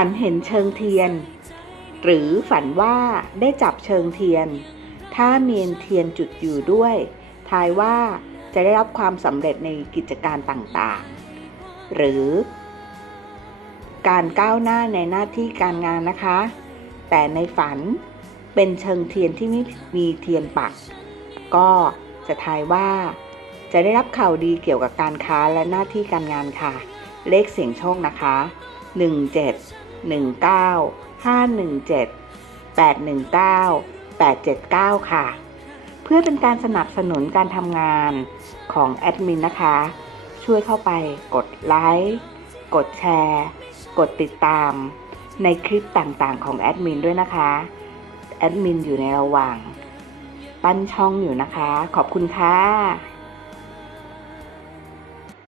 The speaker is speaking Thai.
ฝันเห็นเชิงเทียน หรือฝันว่าได้จับเชิงเทียน ถ้ามีเทียนจุดอยู่ด้วย ทายว่าจะได้รับความสำเร็จในกิจการต่างๆ หรือ การก้าวหน้าในหน้าที่การงานนะคะ แต่ในฝันเป็นเชิงเทียนที่ไม่มีเทียนปัก ก็จะทายว่า จะได้รับข่าวดีเกี่ยวกับการค้าและหน้าที่การงานค่ะ เลขเสียงโชคนะคะ 17 517 819 879 ค่ะ เพื่อเป็นการสนับสนุนการทำงานของแอดมินนะคะ ช่วยเข้าไปกดไลค์กดแชร์ กดติดตาม ในคลิปต่างๆ ของแอดมินด้วยนะคะ แอดมินอยู่ในระหว่าง ปั้นช่องอยู่นะคะ ขอบคุณค่ะ